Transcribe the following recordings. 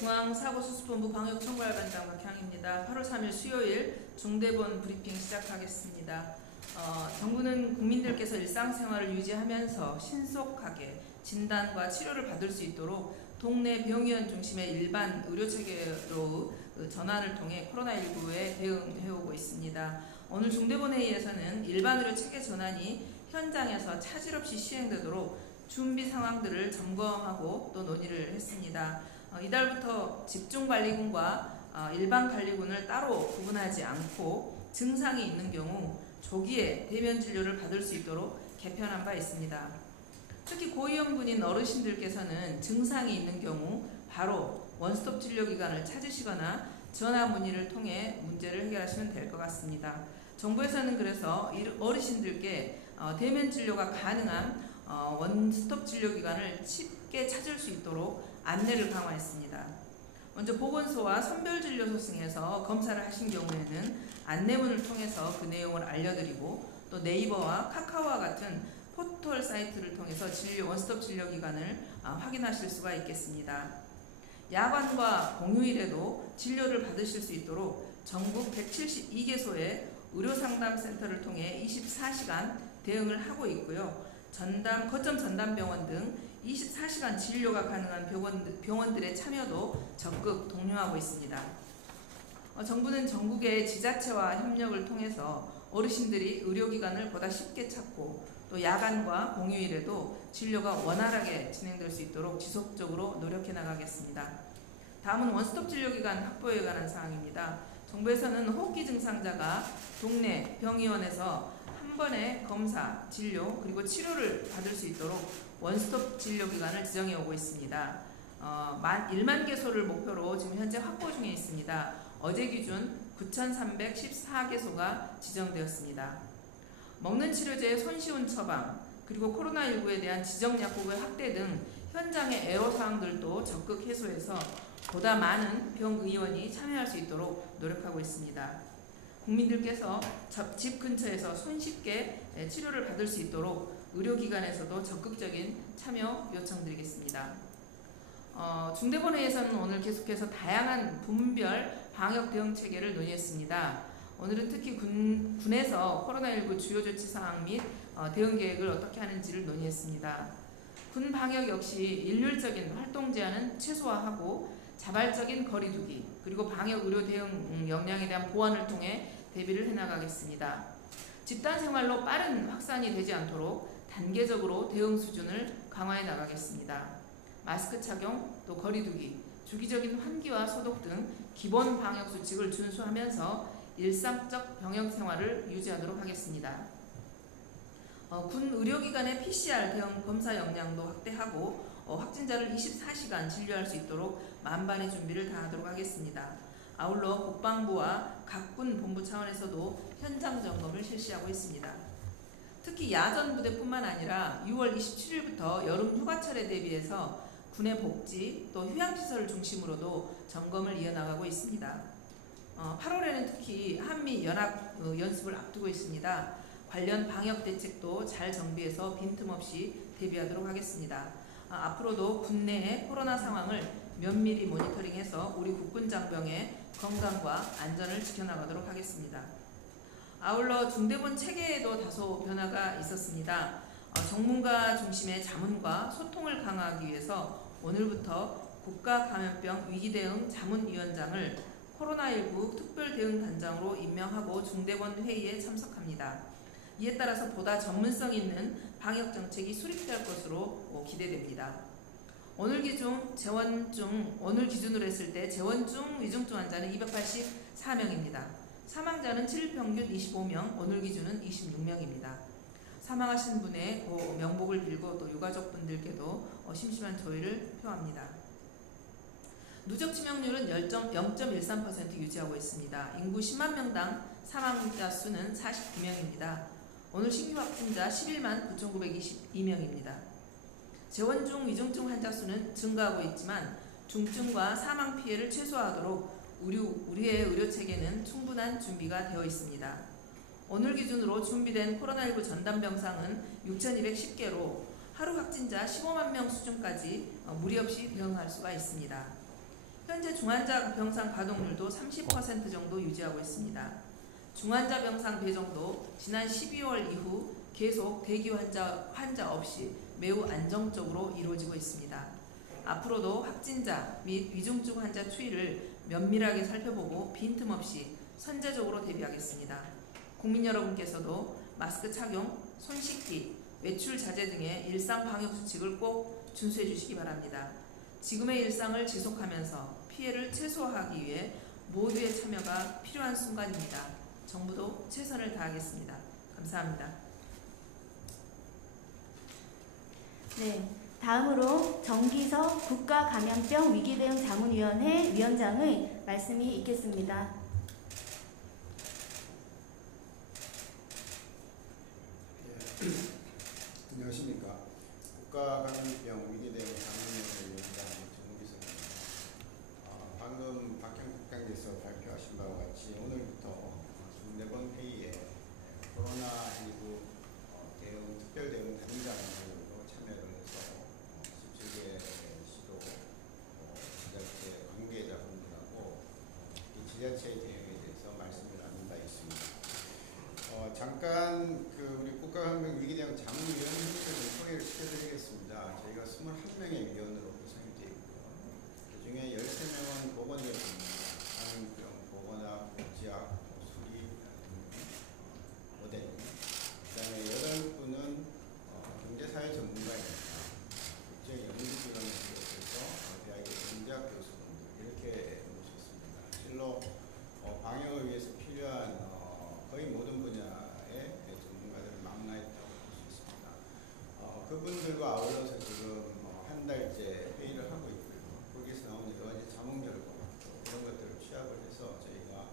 중앙사고수습본부 방역총괄반장 박향입니다. 8월 3일 수요일 중대본 브리핑 시작하겠습니다. 정부는 국민들께서 일상생활을 유지하면서 신속하게 진단과 치료를 받을 수 있도록 동네 병의원 중심의 일반 의료체계로 전환을 통해 코로나19에 대응해오고 있습니다. 오늘 중대본 회의에서는 일반 의료체계 전환이 현장에서 차질 없이 시행되도록 준비 상황들을 점검하고 또 논의를 했습니다. 이달부터 집중관리군과 일반관리군을 따로 구분하지 않고 증상이 있는 경우 조기에 대면 진료를 받을 수 있도록 개편한 바 있습니다. 특히 고위험군인 어르신들께서는 증상이 있는 경우 바로 원스톱 진료기관을 찾으시거나 전화 문의를 통해 문제를 해결하시면 될 것 같습니다. 정부에서는 그래서 어르신들께 대면 진료가 가능한 원스톱 진료기관을 쉽게 찾을 수 있도록 안내를 강화했습니다. 먼저 보건소와 선별진료소 등에서 검사를 하신 경우에는 안내문을 통해서 그 내용을 알려드리고 또 네이버와 카카오와 같은 포털 사이트를 통해서 원스톱 진료기관을 확인하실 수가 있겠습니다. 야간과 공휴일에도 진료를 받으실 수 있도록 전국 172개소의 의료상담센터를 통해 24시간 대응을 하고 있고요. 거점 전담병원 등 24시간 진료가 가능한 병원들의 참여도 적극 독려하고 있습니다. 정부는 전국의 지자체와 협력을 통해서 어르신들이 의료기관을 보다 쉽게 찾고 또 야간과 공휴일에도 진료가 원활하게 진행될 수 있도록 지속적으로 노력해 나가겠습니다. 다음은 원스톱 진료기관 확보에 관한 사항입니다. 정부에서는 호흡기 증상자가 동네 병의원에서 한 번에 검사, 진료, 그리고 치료를 받을 수 있도록 원스톱 진료기관을 지정해 오고 있습니다. 1만 개소를 목표로 지금 현재 확보 중에 있습니다. 어제 기준 9,314개소가 지정되었습니다. 먹는 치료제의 손쉬운 처방, 그리고 코로나19에 대한 지정약국의 확대 등 현장의 애로사항들도 적극 해소해서 보다 많은 병의원이 참여할 수 있도록 노력하고 있습니다. 국민들께서 집 근처에서 손쉽게 치료를 받을 수 있도록 의료기관에서도 적극적인 참여 요청드리겠습니다. 중대본회의에서는 오늘 계속해서 다양한 분별 방역 대응 체계를 논의했습니다. 오늘은 특히 군에서 코로나19 주요 조치 사항 및 대응 계획을 어떻게 하는지를 논의했습니다. 군 방역 역시 일률적인 활동 제한은 최소화하고 자발적인 거리두기 그리고 방역 의료 대응 역량에 대한 보완을 통해 대비를 해나가겠습니다. 집단 생활로 빠른 확산이 되지 않도록 단계적으로 대응 수준을 강화해 나가겠습니다. 마스크 착용, 또 거리두기, 주기적인 환기와 소독 등 기본 방역 수칙을 준수하면서 일상적 병역 생활을 유지하도록 하겠습니다. 군 의료기관의 PCR 대응 검사 역량도 확대하고 확진자를 24시간 진료할 수 있도록 만반의 준비를 다하도록 하겠습니다. 아울러 국방부와 각 군 본부 차원에서도 현장 점검을 실시하고 있습니다. 특히 야전 부대뿐만 아니라 6월 27일부터 여름 휴가철에 대비해서 군의 복지 또 휴양시설을 중심으로도 점검을 이어나가고 있습니다. 8월에는 특히 한미 연합 연습을 앞두고 있습니다. 관련 방역 대책도 잘 정비해서 빈틈없이 대비하도록 하겠습니다. 앞으로도 국내의 코로나 상황을 면밀히 모니터링해서 우리 국군 장병의 건강과 안전을 지켜나가도록 하겠습니다. 아울러 중대본 체계에도 다소 변화가 있었습니다. 전문가 중심의 자문과 소통을 강화하기 위해서 오늘부터 국가감염병 위기대응 자문위원장을 코로나19 특별대응단장으로 임명하고 중대본 회의에 참석합니다. 이에 따라서 보다 전문성 있는 방역정책이 수립될 것으로 기대됩니다. 오늘 기준으로 했을 때 재원중, 위중증 환자는 284명입니다. 사망자는 7일 평균 25명, 오늘 기준은 26명입니다. 사망하신 분의 명복을 빌고 또 유가족분들께도 심심한 조의를 표합니다. 누적 치명률은 0.13% 유지하고 있습니다. 인구 10만 명당 사망자 수는 49명입니다. 오늘 신규 확진자 11만 9,922명입니다. 재원중, 위중증 환자 수는 증가하고 있지만 중증과 사망 피해를 최소화하도록 우리의 의료체계는 충분한 준비가 되어 있습니다. 오늘 기준으로 준비된 코로나19 전담병상은 6,210개로 하루 확진자 15만 명 수준까지 무리 없이 대응할 수가 있습니다. 현재 중환자 병상 가동률도 30% 정도 유지하고 있습니다. 중환자 병상 배정도 지난 12월 이후 계속 대기 환자 없이 매우 안정적으로 이루어지고 있습니다. 앞으로도 확진자 및 위중증 환자 추이를 면밀하게 살펴보고 빈틈없이 선제적으로 대비하겠습니다. 국민 여러분께서도 마스크 착용, 손 씻기, 외출 자제 등의 일상 방역 수칙을 꼭 준수해 주시기 바랍니다. 지금의 일상을 지속하면서 피해를 최소화하기 위해 모두의 참여가 필요한 순간입니다. 정부도 최선을 다하겠습니다. 감사합니다. 네, 다음으로 정기석 국가감염병 위기대응 자문위원회 위원장의 말씀이 있겠습니다. 안녕하십니까. 국가감염병 위기대응 자문위원회 위원장 정기석입니다. 방금 박형국장께서 발표하신 바와 같이 오늘부터 중대본 회의에 코로나19 대응 특별대응 단장으로 참여를 해서 17개 시도 지자체 관계자분들하고 지자체의 대응에 대해서 말씀을 나눈 바 있습니다. 잠깐 우리 국가감염병 위기대응 자문위원회를 좀 소개를 시켜드리겠습니다. 저희가 21명의 위원으로 구성이 되어 있고요. 그 중에 13명은 보건의원입니다. 감염병, 보건학, 복지학, 수리, 모델. 그 다음에 8분은 경제사회 전문가입니다. 국제연구기관을 비롯해서 대학의 경제학 교수분들 이렇게 모셨습니다. 실로 방역을 위해서 필요한 거의 모든 분야의 전문가들을 망라했다고 볼 수 있습니다. 그분들과 아울러서 지금 한 달째 회의를 하고 있고요. 거기서 나온 여러 가지 자문 결과 그런 것들을 취합을 해서 저희가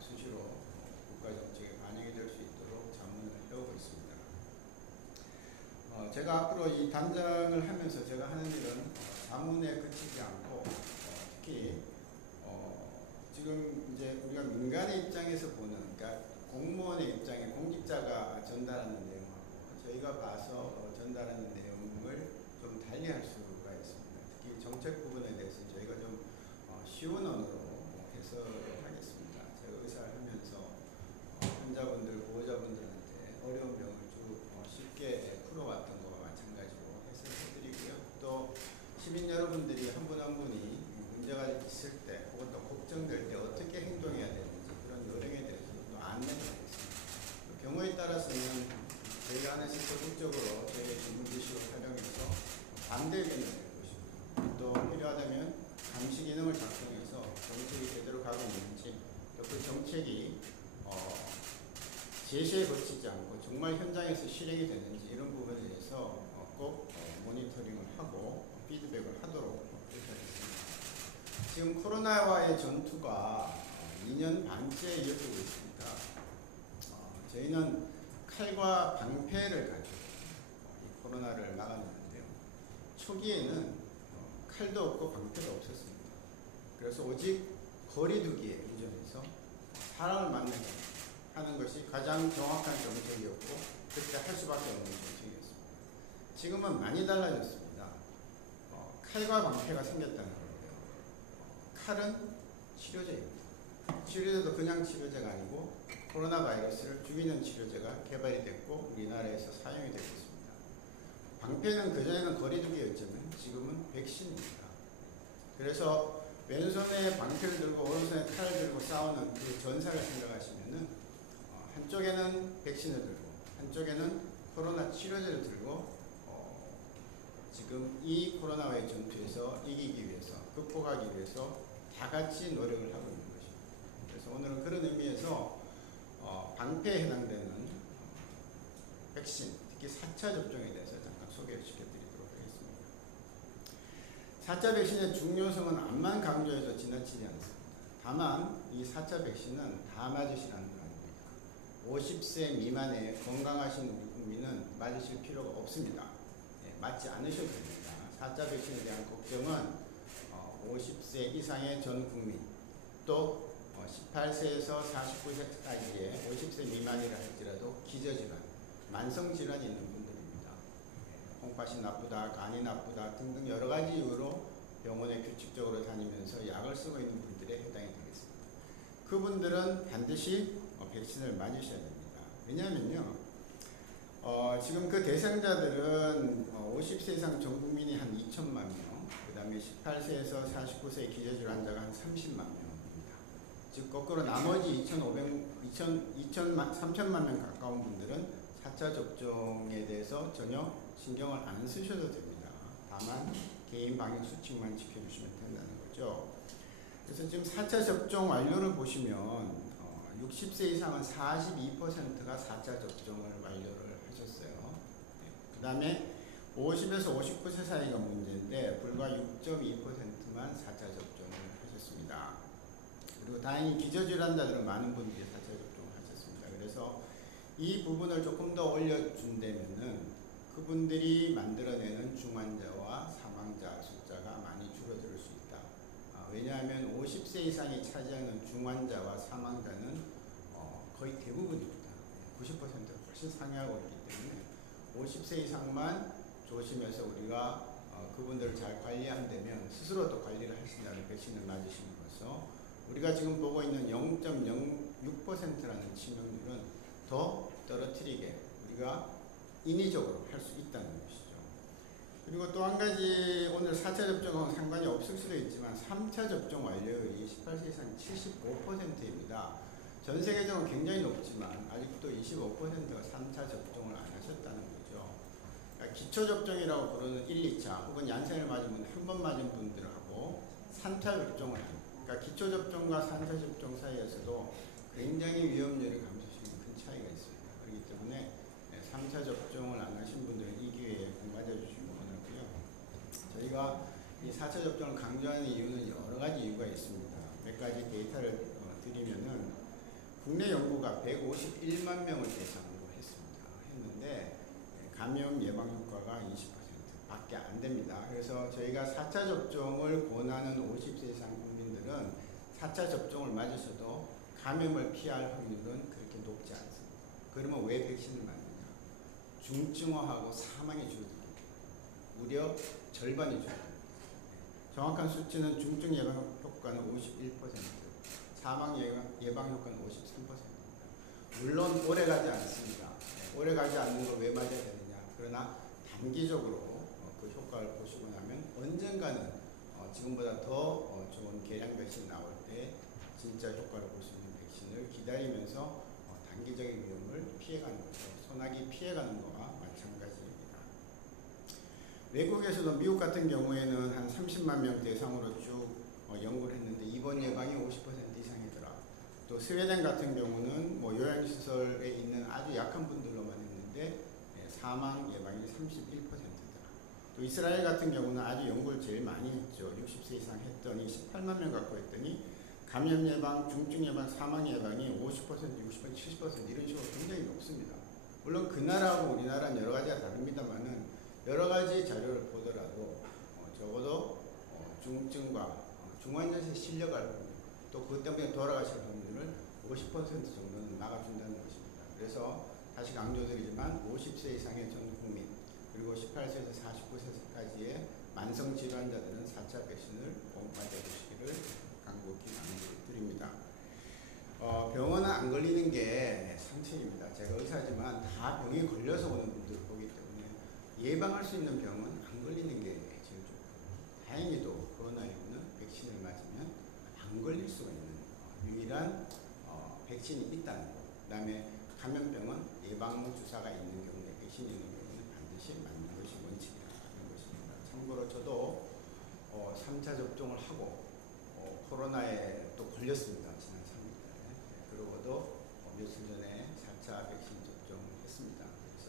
수시로 국가 정책에 반영이 될 수 있도록 자문을 해오고 있습니다. 제가 앞으로 이 단장을 하면서 제가 하는 일은 자문에 그치지 않고 특히 지금 이제 우리가 민간의 입장에서 보는 그러니까 공무원의 입장에 공직자가 전달하는 내용하고 저희가 봐서 전달하는 내용을 좀 달리할 수가 있습니다. 특히 정책 부분에 대해서 저희가 좀 쉬운 언어로 해석을 하겠습니다. 제가 의사를 하면서 환자분들, 보호자분들한테 어려운 병을 쭉 쉽게 풀어왔던 것과 마찬가지로 해석해드리고요. 또 시민 여러분들이 한 분 한 분이 문제가 있을 때 혹은 또 걱정될 때 어떻게 행동해야 되는지 그런 요령에 대해서 또 안내를 하겠습니다. 경우에 따라서는 저희 안에서 적극적으로 저희의 전문 지식을 활용해서 반대 의견을 낼 것이고 또 필요하다면 감시 기능을 작성해서 정책이 제대로 가고 있는지 또 그 정책이 제시에 거치지 않고 정말 현장에서 실행이 되는지 이런 부분에 대해서 꼭 모니터링을 하고 피드백을 하도록 그렇게 하겠습니다. 지금 코로나와의 전투가 2년 반째 이어지고 있습니다. 저희는 칼과 방패를 가지고 이 코로나를 막았는데요. 초기에는 칼도 없고 방패도 없었습니다. 그래서 오직 거리두기에 의존해서 사람을 만나게 하는 것이 가장 정확한 정책이었고 그때 할 수밖에 없는 정책이었습니다. 지금은 많이 달라졌습니다. 칼과 방패가 생겼다는 거예요. 칼은 치료제입니다. 치료제도 그냥 치료제가 아니고 코로나 바이러스를 죽이는 치료제가 개발이 됐고 우리나라에서 사용이 되고 있습니다. 방패는 그전에는 거리두기였지만 지금은 백신입니다. 그래서 왼손에 방패를 들고 오른손에 칼을 들고 싸우는 그 전사를 생각하시면은 한쪽에는 백신을 들고 한쪽에는 코로나 치료제를 들고 지금 이 코로나와의 전투에서 이기기 위해서 극복하기 위해서 다 같이 노력을 하고 있는 것입니다. 그래서 오늘은 그런 의미에서 방패에 해당되는 백신, 특히 4차 접종에 대해서 잠깐 소개를 시켜드리도록 하겠습니다. 4차 백신의 중요성은 암만 강조해도 지나치지 않습니다. 다만 이 4차 백신은 다 맞으시라는 거 아닙니다. 50세 미만의 건강하신 우리 국민은 맞으실 필요가 없습니다. 맞지 않으셔도 됩니다. 4차 백신에 대한 걱정은 50세 이상의 전 국민 또 18세에서 49세까지의 50세 미만이라 할지라도 기저질환, 만성질환이 있는 분들입니다. 콩팥이 나쁘다, 간이 나쁘다 등등 여러 가지 이유로 병원에 규칙적으로 다니면서 약을 쓰고 있는 분들에 해당이 되겠습니다. 그분들은 반드시 백신을 맞으셔야 됩니다. 왜냐하면요, 지금 그 대상자들은 50세 이상 전 국민이 한 2천만 명, 그 다음에 18세에서 49세 기저질 환자가 한 30만 명입니다. 즉 거꾸로 나머지 3천만 명 가까운 분들은 4차 접종에 대해서 전혀 신경을 안 쓰셔도 됩니다. 다만 개인 방역 수칙만 지켜주시면 된다는 거죠. 그래서 지금 4차 접종 완료를 보시면 60세 이상은 42%가 4차 접종을 완료를 하셨어요. 그 다음에 50에서 59세 사이가 문제인데 불과 6.2%만 4차 접종을 하셨습니다. 그리고 다행히 기저질환자들은 많은 분들이 4차 접종을 하셨습니다. 그래서 이 부분을 조금 더 올려준다면은 그분들이 만들어내는 중환자와 사망자 숫자가 많이 줄어들 수 있다. 왜냐하면 50세 이상이 차지하는 중환자와 사망자는 거의 대부분입니다. 90%가 훨씬 상회하고 있기 때문에 50세 이상만 조심해서 우리가 그분들을 잘 관리한다면 스스로 또 관리를 하신다는 백신을 맞으시는 것으로 우리가 지금 보고 있는 0.06%라는 치명률은 더 떨어뜨리게 우리가 인위적으로 할 수 있다는 것이죠. 그리고 또 한 가지 오늘 4차 접종하고 상관이 없을 수도 있지만 3차 접종 완료율이 18세 이상 75%입니다. 전 세계적으로 굉장히 높지만 아직도 25%가 3차 접종을 안 하셨다는 거죠. 그러니까 기초 접종이라고 부르는 1, 2차 혹은 얀센을 맞으면 한 번 맞은 분들하고 3차 접종을 합니다. 그러니까 기초 접종과 3차 접종 사이에서도 굉장히 위험률이 감소시키는 큰 차이가 있습니다. 그렇기 때문에 3차 접종을 안 하신 분들은 이 기회에 꼭 맞아주시기 바라고요. 저희가 이 4차 접종을 강조하는 이유는 여러 가지 이유가 있습니다. 몇 가지 데이터를 드리면은 국내 연구가 151만 명을 대상으로 했는데 감염 예방 효과가 20% 밖에 안 됩니다. 그래서 저희가 4차 접종을 권하는 50세 이상 국민들은 4차 접종을 맞으셔도 감염을 피할 확률은 그렇게 높지 않습니다. 그러면 왜 백신을 맞느냐? 중증화하고 사망이 줄어듭니다. 무려 절반이 줄어듭니다. 정확한 수치는 중증 예방 효과는 51%, 사망 예방 효과는 53%입니다. 물론 오래 가지 않습니다. 오래 가지 않는 거 왜 맞아야 되느냐? 그러나 단기적으로 그 효과를 보시고 나면 언젠가는 지금보다 더 좋은 개량 백신 나올 때 진짜 효과를 볼 수 있는 백신을 기다리면서 단기적인 위험을 피해가는 거죠. 소나기 피해가는 거와 마찬가지입니다. 외국에서도 미국 같은 경우에는 한 30만 명 대상으로 쭉 연구를 했는데 입원 예방이 50% 이상이더라. 또 스웨덴 같은 경우는 요양시설에 있는 아주 약한 분들로만 했는데 사망 예방이 31%더라. 또 이스라엘 같은 경우는 아주 연구를 제일 많이 했죠. 60세 이상 했더니 18만 명 갖고 했더니 감염 예방, 중증 예방, 사망 예방이 50%, 60%, 70% 이런 식으로 굉장히 높습니다. 물론 그 나라하고 우리나라는 여러 가지가 다릅니다만은 여러 가지 자료를 보더라도 적어도 중증과 중환자실에 실려갈 확률, 또 그것 때문에 돌아가실 확률을 50% 정도는 막아준다는 것입니다. 그래서 다시 강조드리지만 50세 이상의 전 국민 그리고 18세에서 49세까지의 만성 질환자들은 4차 백신을 꼭 맞아주시기를 간곡히 강조드립니다. 병원은 안 걸리는 게 상책입니다. 제가 의사지만 다 병이 걸려서 오는 분들을 보기 때문에 예방할 수 있는 병은 안 걸리는 게 제일 좋고 다행히도 코로나19는 백신을 맞으면 안 걸릴 수가 있는 유일한 백신이 있다는 것. 그 다음에 감염병은 예방 주사가 있는 경우에 백신이 있는 경우는 반드시 맞는 것이 원칙이라는 것입니다. 참고로 저도 3차 접종을 하고 코로나에 또 걸렸습니다. 지난 3일달에. 그러고도 며칠 전에 4차 백신 접종을 했습니다. 그래서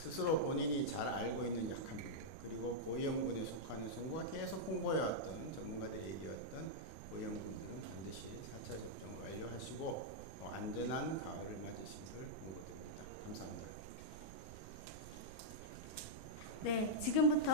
스스로 본인이 잘 알고 있는 약한 부분 그리고 고위험군에 속하는 정부가 계속 홍보해왔던 전문가들이 얘기해왔던 고위험군들은 반드시 4차 접종을 완료하시고 안전한 가을을 맞으시기를 요구드립니다. 감사합니다. 네, 지금부터